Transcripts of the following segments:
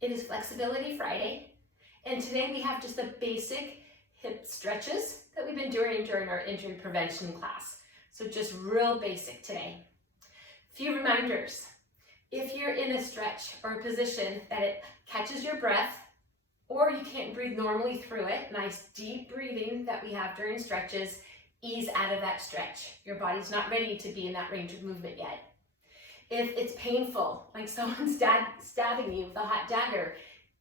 It is Flexibility Friday, and today we have just the basic hip stretches that we've been doing during our injury prevention class. So just real basic today. Few reminders. If you're in a stretch or a position that it catches your breath, or you can't breathe normally through it, nice deep breathing that we have during stretches, ease out of that stretch. Your body's not ready to be in that range of movement yet. If it's painful, like someone's stabbing you with a hot dagger,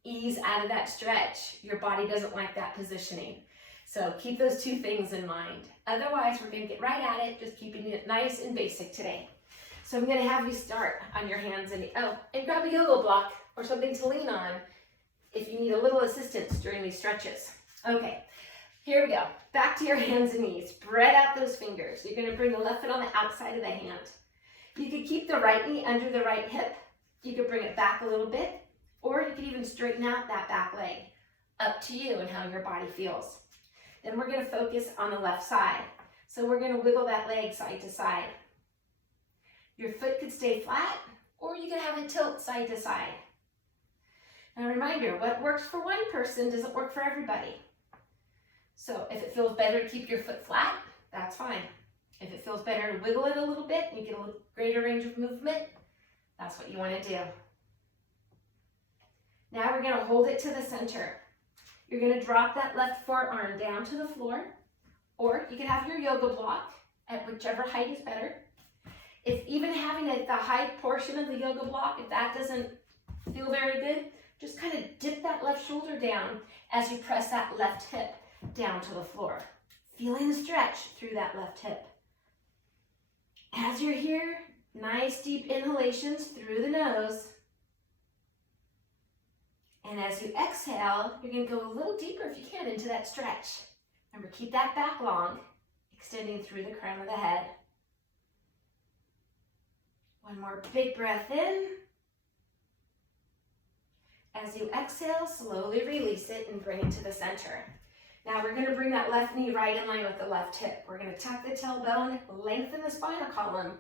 ease out of that stretch. Your body doesn't like that positioning. So keep those two things in mind. Otherwise, we're gonna get right at it, just keeping it nice and basic today. So I'm gonna have you start on your hands and grab a yoga block or something to lean on if you need a little assistance during these stretches. Okay, here we go. Back to your hands and knees. Spread out those fingers. You're gonna bring the left foot on the outside of the hand. You could keep the right knee under the right hip. You could bring it back a little bit, or you could even straighten out that back leg. Up to you and how your body feels. Then we're gonna focus on the left side. So we're gonna wiggle that leg side to side. Your foot could stay flat, or you could have it tilt side to side. Now reminder, what works for one person doesn't work for everybody. So if it feels better to keep your foot flat, that's fine. If it feels better to wiggle it a little bit, you get a little greater range of movement, that's what you want to do. Now we're going to hold it to the center. You're going to drop that left forearm down to the floor, or you can have your yoga block at whichever height is better. If even having the high portion of the yoga block, if that doesn't feel very good, just kind of dip that left shoulder down as you press that left hip down to the floor. Feeling the stretch through that left hip. As you're here, nice deep inhalations through the nose. And as you exhale, you're going to go a little deeper if you can into that stretch. Remember, keep that back long, extending through the crown of the head. One more big breath in. As you exhale, slowly release it and bring it to the center. Now we're going to bring that left knee right in line with the left hip. We're going to tuck the tailbone, lengthen the spinal column,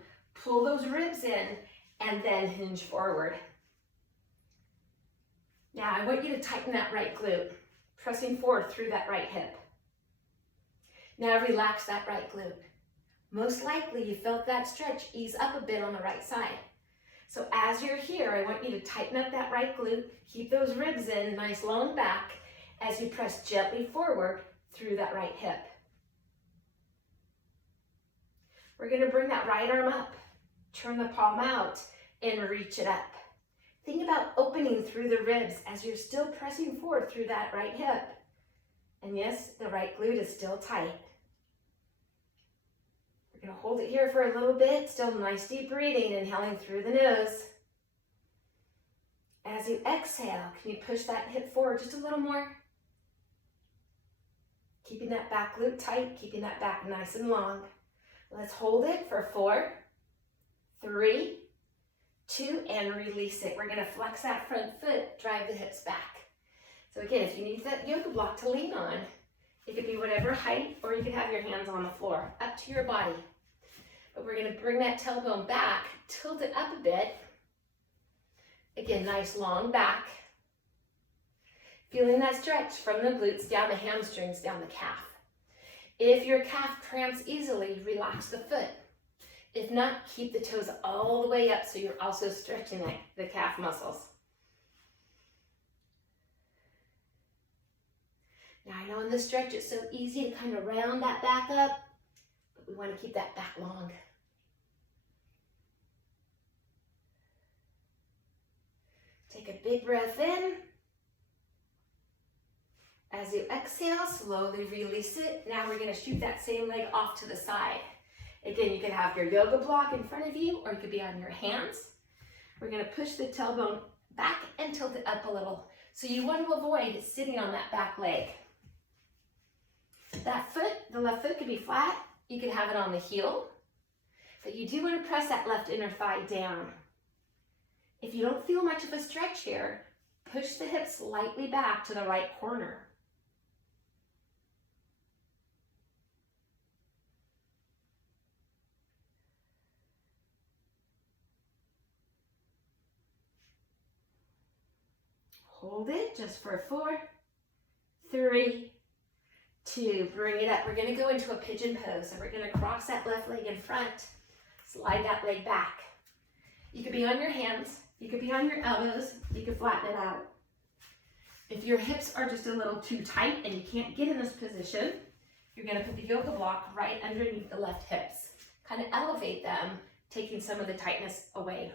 pull those ribs in, and then hinge forward. Now I want you to tighten that right glute, pressing forward through that right hip. Now relax that right glute. Most likely you felt that stretch ease up a bit on the right side. So as you're here, I want you to tighten up that right glute, keep those ribs in, nice long back, as you press gently forward through that right hip. We're going to bring that right arm up, turn the palm out, and reach it up. Think about opening through the ribs as you're still pressing forward through that right hip. And yes, the right glute is still tight. We're going to hold it here for a little bit, still nice deep breathing, inhaling through the nose. As you exhale, can you push that hip forward just a little more? Keeping that back glute tight, keeping that back nice and long. Let's hold it for 4, 3, 2, and release it. We're going to flex that front foot, drive the hips back. So again, if you need that yoga block to lean on, it could be whatever height, or you could have your hands on the floor, up to your body. But we're going to bring that tailbone back, tilt it up a bit. Again, nice long back. Feeling that stretch from the glutes down the hamstrings, down the calf. If your calf cramps easily, relax the foot. If not, keep the toes all the way up so you're also stretching the calf muscles. Now I know in this stretch it's so easy to kind of round that back up, but we want to keep that back long. Take a big breath in. As you exhale, slowly release it. Now we're going to shoot that same leg off to the side. Again, you can have your yoga block in front of you, or you could be on your hands. We're going to push the tailbone back and tilt it up a little. So you want to avoid sitting on that back leg. That foot, the left foot could be flat. You could have it on the heel. But you do want to press that left inner thigh down. If you don't feel much of a stretch here, push the hips slightly back to the right corner. Hold it just for 4, 3, 2. Bring it up. We're going to go into a pigeon pose. So we're going to cross that left leg in front. Slide that leg back. You could be on your hands. You could be on your elbows. You could flatten it out. If your hips are just a little too tight and you can't get in this position, you're going to put the yoga block right underneath the left hips. Kind of elevate them, taking some of the tightness away.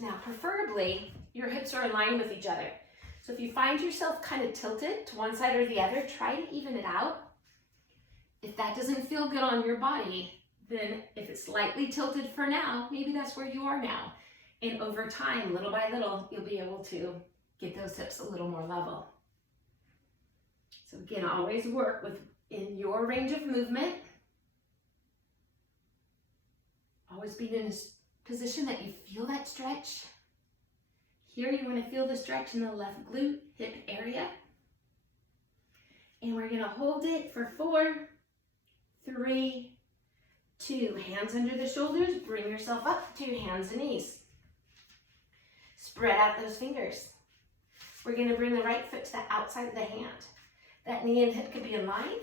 Now, preferably, your hips are in line with each other. So if you find yourself kind of tilted to one side or the other, try to even it out. If that doesn't feel good on your body, then if it's slightly tilted for now, maybe that's where you are now. And over time, little by little, you'll be able to get those hips a little more level. So again, always work within your range of movement. Always be in a position that you feel that stretch. Here you want to feel the stretch in the left glute, hip area. And we're going to hold it for 4, 3, 2. Hands under the shoulders. Bring yourself up to hands and knees. Spread out those fingers. We're going to bring the right foot to the outside of the hand. That knee and hip could be in line.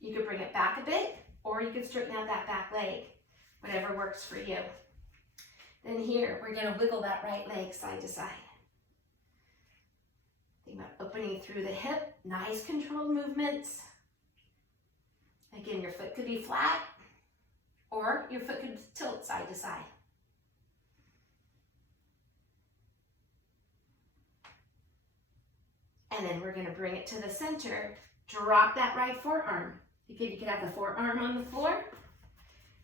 You could bring it back a bit, or you could straighten out that back leg. Whatever works for you. Then here, we're going to wiggle that right leg side to side. Think about opening through the hip. Nice controlled movements. Again, your foot could be flat, or your foot could tilt side to side. And then we're going to bring it to the center. Drop that right forearm. Again, you could have the forearm on the floor.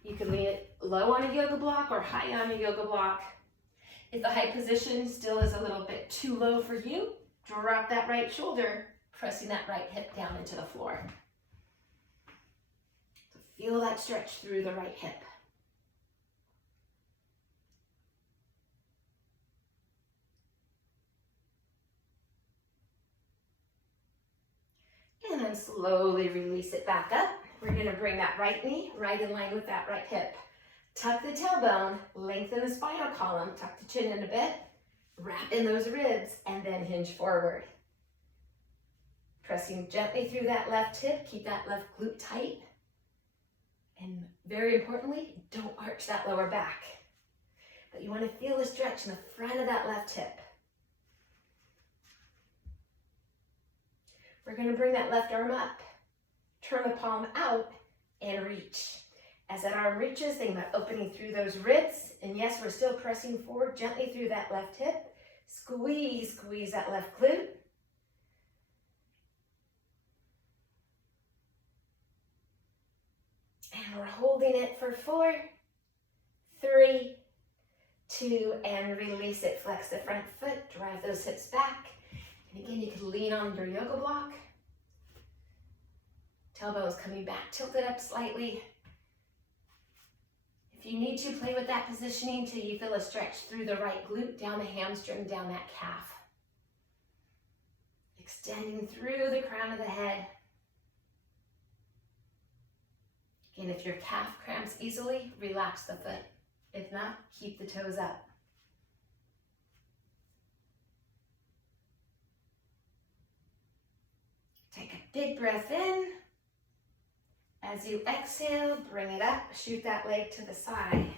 You can lean it low on a yoga block or high on a yoga block. If the high position still is a little bit too low for you, drop that right shoulder, pressing that right hip down into the floor. So feel that stretch through the right hip. And then slowly release it back up. We're going to bring that right knee right in line with that right hip. Tuck the tailbone, lengthen the spinal column, tuck the chin in a bit, wrap in those ribs, and then hinge forward. Pressing gently through that left hip, keep that left glute tight. And very importantly, don't arch that lower back. But you want to feel the stretch in the front of that left hip. We're going to bring that left arm up. Turn the palm out and reach. As that arm reaches, think about opening through those ribs. And yes, we're still pressing forward gently through that left hip. Squeeze, squeeze that left glute. And we're holding it for 4, 3, 2, and release it. Flex the front foot, drive those hips back. And again, you can lean on your yoga block. Tailbones coming back, tilted up slightly. If you need to, play with that positioning till you feel a stretch through the right glute, down the hamstring, down that calf. Extending through the crown of the head. Again, if your calf cramps easily, relax the foot. If not, keep the toes up. Take a big breath in. As you exhale, bring it up, shoot that leg to the side.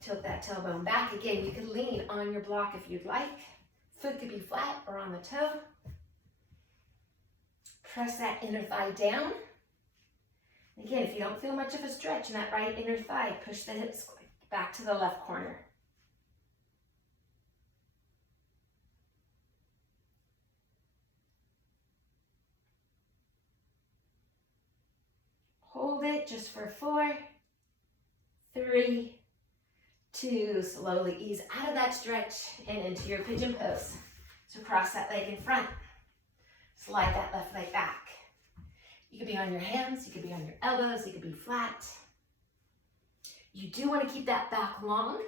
Tilt that tailbone back. Again, you can lean on your block if you'd like. Foot could be flat or on the toe. Press that inner thigh down. Again, if you don't feel much of a stretch in that right inner thigh, push the hips back to the left corner. Hold it just for 4, 3, 2. Slowly ease out of that stretch and into your pigeon pose. So cross that leg in front. Slide that left leg back. You could be on your hands, you could be on your elbows, you could be flat. You do want to keep that back long.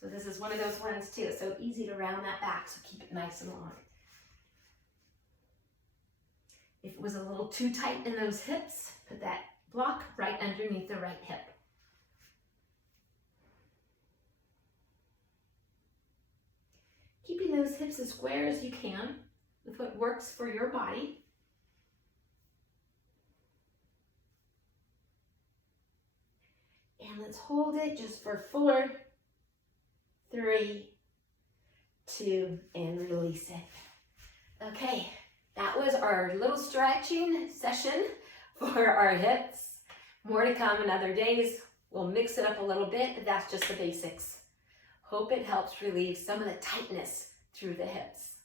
So this is one of those ones too. It's so easy to round that back, so keep it nice and long. If it was a little too tight in those hips, put that block right underneath the right hip. those hips as square as you can with what works for your body. And let's hold it just for 4, 3, 2, and release it. Okay, that was our little stretching session for our hips. More to come in other days. We'll mix it up a little bit, but that's just the basics. Hope it helps relieve some of the tightness through the hips.